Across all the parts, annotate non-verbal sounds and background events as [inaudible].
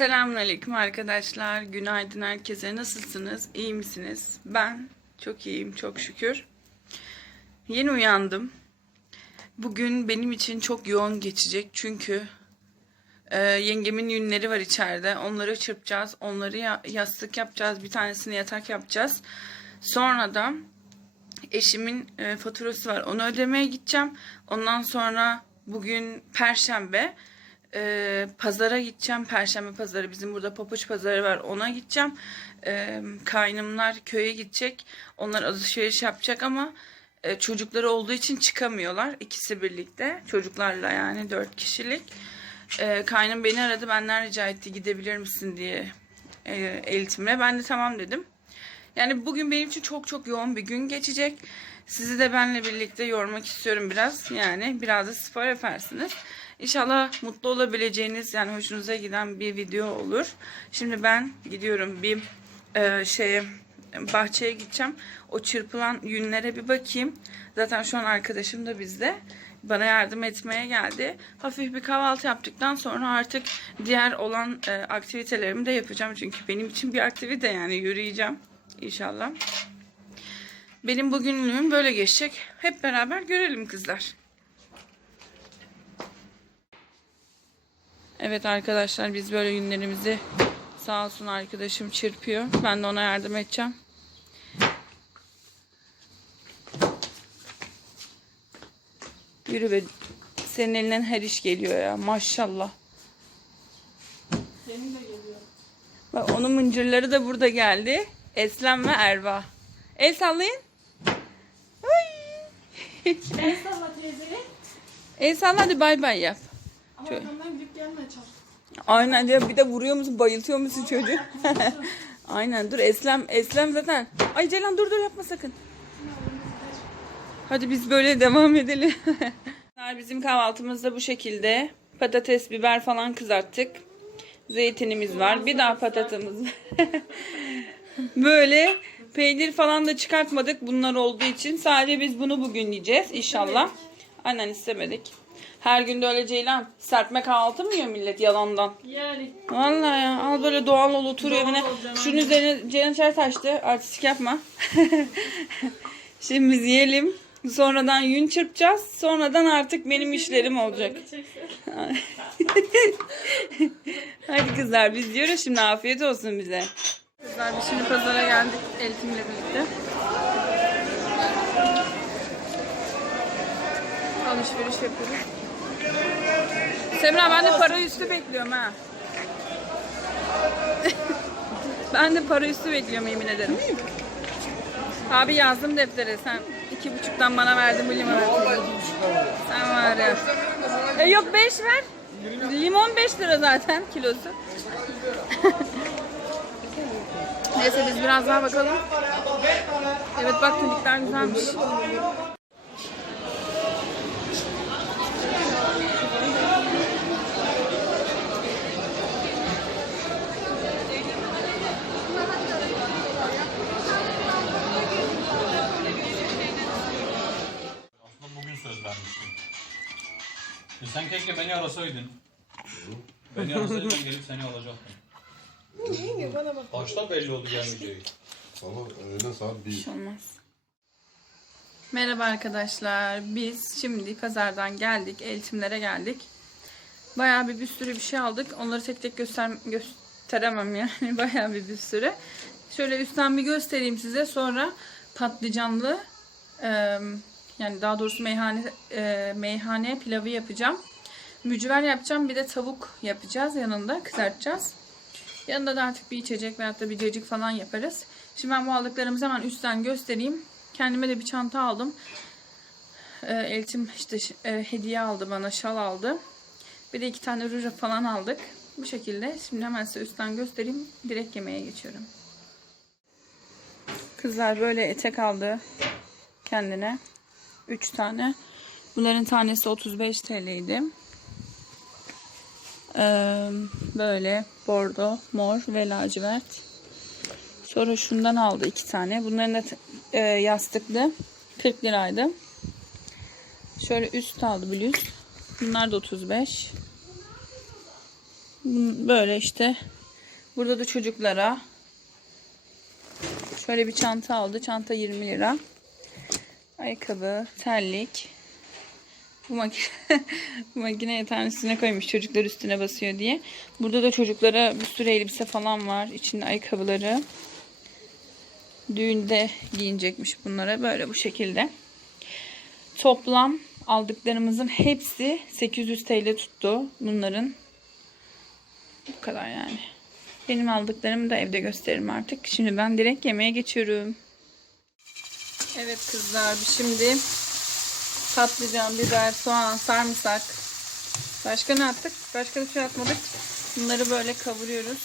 Selamünaleyküm arkadaşlar. Günaydın herkese. Nasılsınız? İyi misiniz? Ben çok iyiyim çok şükür. Yeni uyandım. Bugün benim için çok yoğun geçecek çünkü e, yengemin yünleri var içeride. Onları çırpacağız. Onları ya- yastık yapacağız. Bir tanesini yatak yapacağız. Sonra da eşimin e, faturası var. Onu ödemeye gideceğim. Ondan sonra bugün perşembe e, pazara gideceğim. Perşembe pazarı bizim burada papuç pazarı var. Ona gideceğim. E, kaynımlar köye gidecek. Onlar alışveriş yapacak ama e, çocukları olduğu için çıkamıyorlar. İkisi birlikte. Çocuklarla yani dört kişilik. E, kaynım beni aradı. Benden rica etti gidebilir misin diye e, eğitimle. Ben de tamam dedim. Yani bugün benim için çok çok yoğun bir gün geçecek. Sizi de benle birlikte yormak istiyorum biraz. Yani biraz da spor yaparsınız. İnşallah mutlu olabileceğiniz yani hoşunuza giden bir video olur. Şimdi ben gidiyorum bir e, şeye bahçeye gideceğim. O çırpılan yünlere bir bakayım. Zaten şu an arkadaşım da bizde. Bana yardım etmeye geldi. Hafif bir kahvaltı yaptıktan sonra artık diğer olan e, aktivitelerimi de yapacağım. Çünkü benim için bir aktivite yani yürüyeceğim inşallah. Benim bugünlüğüm böyle geçecek. Hep beraber görelim kızlar. Evet arkadaşlar biz böyle günlerimizi sağ olsun arkadaşım çırpıyor. Ben de ona yardım edeceğim. Yürü be. Senin elinden her iş geliyor ya. Maşallah. Senin de geliyor. Bak onun mıncırları da burada geldi. Eslem ve Erva. El sallayın. Ay. [laughs] El salla teyzeye. El salla hadi bay bay yap. Ama Şöyle. arkamdan gidip gelme çal. Aynen diyor bir de vuruyor musun bayıltıyor musun çocuğu? [laughs] Aynen dur Eslem Eslem zaten. Ay Ceylan dur dur yapma sakın. Hadi biz böyle devam edelim. [laughs] Bizim kahvaltımız da bu şekilde. Patates, biber falan kızarttık. Zeytinimiz var. Bir daha patatımız [laughs] böyle peynir falan da çıkartmadık bunlar olduğu için. Sadece biz bunu bugün yiyeceğiz inşallah. Aynen istemedik. Her gün de öyle Ceylan serpme kahvaltı mı yiyor millet yalandan? Yani Vallahi ya al böyle doğal ol otur Doğal evine. Şunun üzerine Ceylan çay taştı. Artistik yapma. [laughs] Şimdi biz yiyelim. Sonradan yün çırpacağız. Sonradan artık benim işlerim olacak. [laughs] Hadi kızlar biz diyoruz şimdi afiyet olsun bize. Kızlar biz şimdi pazara geldik Eltim'le birlikte. Alışveriş yapıyoruz. Semra ben de para üstü bekliyorum ha. [laughs] ben de para üstü bekliyorum yemin ederim. Abi yazdım deftere sen iki buçuktan bana verdin bu limonu. Sen var ya. E yok beş ver. Limon 5 lira zaten kilosu. [laughs] Neyse biz biraz daha bakalım. Evet bak tunikler güzelmiş. Keşke beni arasaydın. Beni arasaydın ben gelip seni alacaktım. Bana bak. Başta belli oldu gelmeyeceği. Sabah öğlen saat 1. Olmaz. Merhaba arkadaşlar. Biz şimdi pazardan geldik. Eltimlere geldik. Bayağı bir bir sürü bir şey aldık. Onları tek tek göster gösteremem yani. [laughs] Bayağı bir bir sürü. Şöyle üstten bir göstereyim size. Sonra patlıcanlı e, yani daha doğrusu meyhane e, meyhane pilavı yapacağım. Mücver yapacağım. Bir de tavuk yapacağız yanında. Kızartacağız. Yanında da artık bir içecek veyahut da bir cacık falan yaparız. Şimdi ben bu aldıklarımızı hemen üstten göstereyim. Kendime de bir çanta aldım. Ee, Eltim işte e, hediye aldı bana, şal aldı. Bir de iki tane ruj falan aldık. Bu şekilde. Şimdi hemen size üstten göstereyim. Direkt yemeğe geçiyorum. Kızlar böyle etek aldı kendine. 3 tane. Bunların tanesi 35 TL'ydi. Böyle bordo, mor ve lacivert. Sonra şundan aldı iki tane. Bunların da e, yastıklı. 40 liraydı. Şöyle üst aldı bluz. Bunlar da 35. Böyle işte. Burada da çocuklara şöyle bir çanta aldı. Çanta 20 lira. Ayakkabı, terlik. Bu makine, [laughs] bu makine yatağın koymuş çocuklar üstüne basıyor diye. Burada da çocuklara bir sürü elbise falan var. İçinde ayakkabıları. Düğünde giyinecekmiş bunlara. Böyle bu şekilde. Toplam aldıklarımızın hepsi 800 TL tuttu. Bunların bu kadar yani. Benim aldıklarımı da evde gösteririm artık. Şimdi ben direkt yemeğe geçiyorum. Evet kızlar şimdi patlıcan, biber, soğan, sarımsak. Başka ne attık? Başka bir şey atmadık. Bunları böyle kavuruyoruz.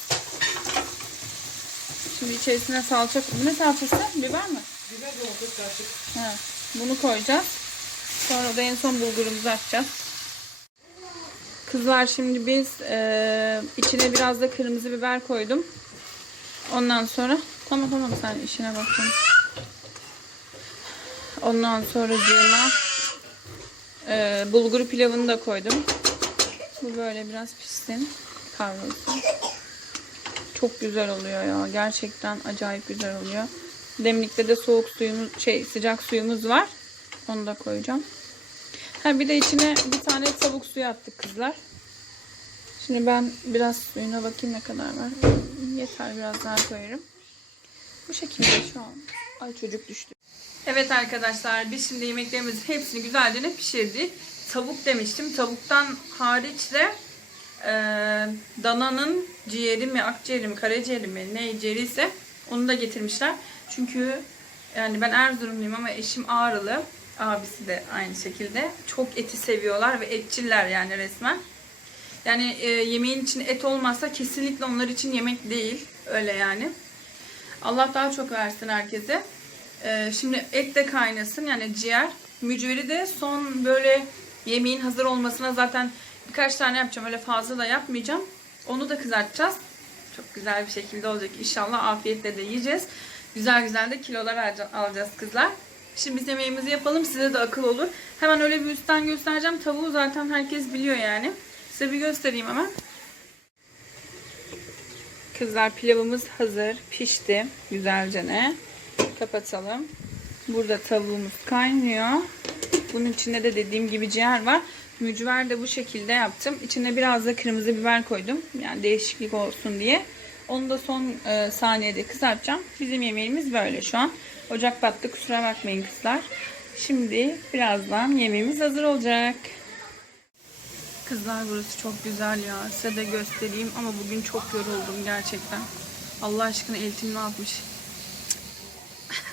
Şimdi içerisine salça. Bu ne salçası? Biber mi? Biber domates karışık. Ha, bunu koyacağız. Sonra da en son bulgurumuzu atacağız. Kızlar şimdi biz eee, içine biraz da kırmızı biber koydum. Ondan sonra tamam tamam sen işine bak canım. Ondan sonra cığıma eee bulgur pilavını da koydum. Bu böyle biraz pişsin. Kavrulsun. Çok güzel oluyor ya. Gerçekten acayip güzel oluyor. Demlikte de soğuk suyumuz, şey sıcak suyumuz var. Onu da koyacağım. Ha bir de içine bir tane tavuk suyu attık kızlar. Şimdi ben biraz suyuna bakayım ne kadar var. Yeter biraz daha koyarım. Bu şekilde şu an. Ay çocuk düştü. Evet arkadaşlar biz şimdi yemeklerimizin hepsini güzelce pişirdik. Tavuk demiştim. Tavuktan hariç de e, dananın ciğeri mi, akciğeri mi, karaciğeri mi, ne ciğeriyse onu da getirmişler. Çünkü yani ben Erzurumluyum ama eşim Ağrılı. Abisi de aynı şekilde. Çok eti seviyorlar ve etçiller yani resmen. Yani e, yemeğin içinde et olmazsa kesinlikle onlar için yemek değil. Öyle yani. Allah daha çok versin herkese. E, şimdi et de kaynasın yani ciğer. Mücveri de son böyle yemeğin hazır olmasına zaten birkaç tane yapacağım. Öyle fazla da yapmayacağım. Onu da kızartacağız. Çok güzel bir şekilde olacak. İnşallah afiyetle de yiyeceğiz. Güzel güzel de kilolar alacağız kızlar. Şimdi biz yemeğimizi yapalım. Size de akıl olur. Hemen öyle bir üstten göstereceğim. Tavuğu zaten herkes biliyor yani. Size bir göstereyim hemen. Kızlar pilavımız hazır. Pişti. Güzelce ne. Kapatalım. Burada tavuğumuz kaynıyor. Bunun içinde de dediğim gibi ciğer var. Mücver de bu şekilde yaptım. İçine biraz da kırmızı biber koydum. Yani değişiklik olsun diye. Onu da son e, saniyede kızartacağım. Bizim yemeğimiz böyle şu an. Ocak battı kusura bakmayın kızlar. Şimdi birazdan yemeğimiz hazır olacak. Kızlar burası çok güzel ya. Size de göstereyim ama bugün çok yoruldum gerçekten. Allah aşkına eltim ne yapmış?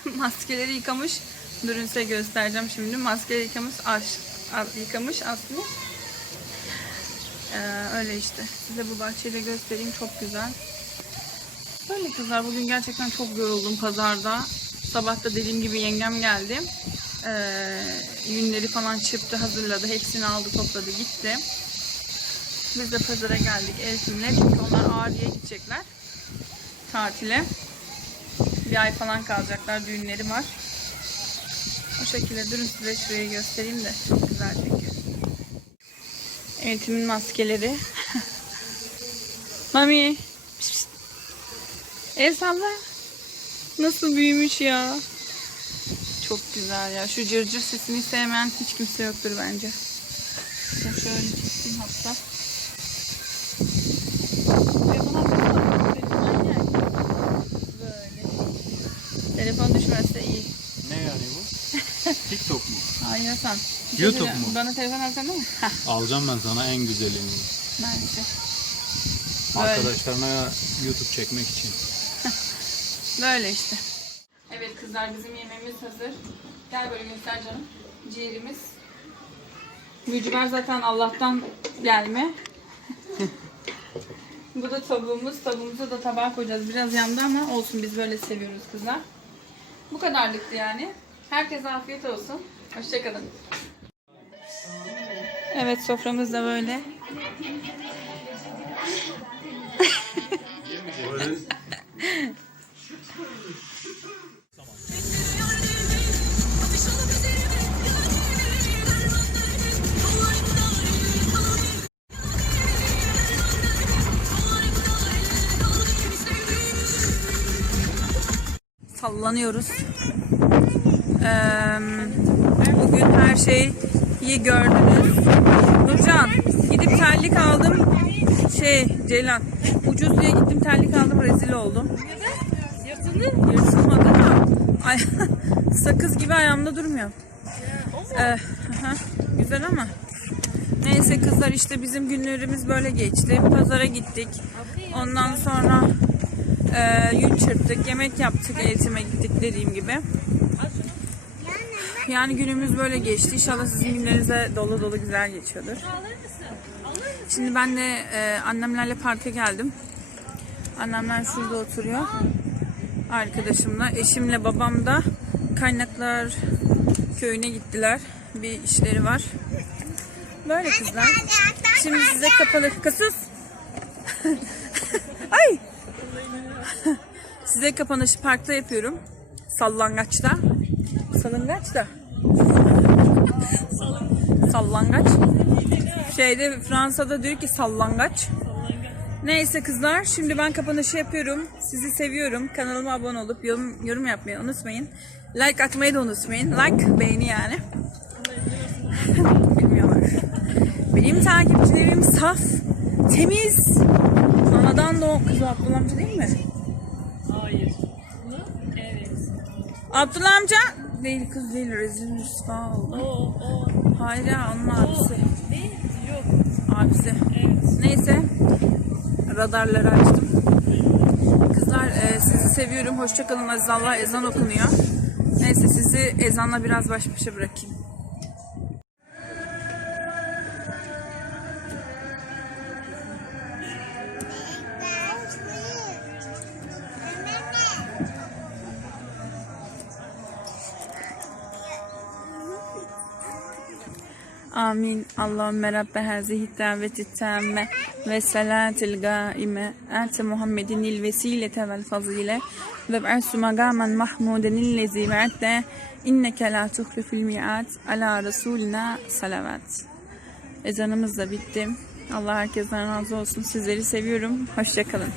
[laughs] Maskeleri yıkamış. Durun size göstereceğim şimdi. Maskeleri yıkamış, aş, yıkamış asmış. Ee, öyle işte. Size bu bahçeyi de göstereyim. Çok güzel. Böyle kızlar bugün gerçekten çok yoruldum pazarda. Sabah da dediğim gibi yengem geldi. Ee, yünleri falan çırptı, hazırladı. Hepsini aldı, topladı, gitti. Biz de pazara geldik Elfim'le. Çünkü onlar Ağrı'ya gidecekler. Tatile. Bir ay falan kalacaklar. Düğünleri var. O şekilde durun size şurayı göstereyim de. Çok güzel çünkü. Elfim'in maskeleri. [laughs] Mami. El salla. Nasıl büyümüş ya. Çok güzel ya. Şu cırcır sesini sevmeyen hiç kimse yoktur bence. Şöyle çekeyim hatta. Telefon atmasana. Manyak. Böyle. Telefon düşmezse iyi. Ne yani bu? TikTok mu? Hayır Hasan. Bir şey YouTube mu? Bana telefon alsana değil mi? Hah [laughs] Alacağım ben sana en güzelini. bence. Böyle. Arkadaşlarına YouTube çekmek için. [laughs] Böyle işte. Evet kızlar bizim yemeğimiz hazır. Gel böyle göster canım. Ciğerimiz. Mücver zaten Allah'tan gelme. [laughs] Bu da tavuğumuz. Tavuğumuzu da tabağa koyacağız. Biraz yandı ama olsun biz böyle seviyoruz kızlar. Bu kadarlıktı yani. Herkese afiyet olsun. Hoşçakalın. Evet soframız da böyle. Sallanıyoruz. Ee, bugün her şeyi gördünüz. Nurcan gidip terlik aldım. Şey Ceylan ucuz diye gittim terlik aldım rezil oldum. Yırtıldı. Yırtılmadı da ay, [laughs] sakız gibi ayağımda durmuyor. Ee, aha, güzel ama. Neyse kızlar işte bizim günlerimiz böyle geçti. Pazara gittik. Ondan sonra e, yün çırptık, yemek yaptık, eğitime gittik dediğim gibi. Yani günümüz böyle geçti. İnşallah sizin günlerinize dolu dolu güzel geçiyordur. Şimdi ben de e, annemlerle parka geldim. Annemler şurada oturuyor. Arkadaşımla, eşimle babam da Kaynaklar köyüne gittiler. Bir işleri var. Böyle kızlar. Şimdi size kapalı kasus. [laughs] Ay. [laughs] size kapanışı parkta yapıyorum. Sallangaçta. Sallangaçta. Sallangaç. Şeyde Fransa'da diyor ki sallangaç. Neyse kızlar şimdi ben kapanışı yapıyorum. Sizi seviyorum. Kanalıma abone olup yorum, yorum yapmayı unutmayın. Like atmayı da unutmayın. Like beğeni yani. Bilmiyorlar. Benim takipçilerim saf, temiz. Anadan doğum kızı Abdullah amca değil mi? Hayır. Evet. Abdullah amca değil kız değil rezil rüsva oldu. O, o. Hayır ya onun abisi. Ne? Yok. Abisi. Evet. Neyse. Radarları açtım. Kızlar e, sizi seviyorum. Hoşçakalın Aziz Allah. Ezan okunuyor. Neyse sizi ezanla biraz baş başa bırakayım. Amin. Allahümme Rabbe hazihi daveti tamme ve salatil gaime. Ate Muhammedin il vesilete vel fazile ve b'asu magamen mahmuden illezi ve'atte inneke la tuhlifil mi'at ala Resulina salavat. Ezanımız da bitti. Allah herkesten razı olsun. Sizleri seviyorum. Hoşçakalın.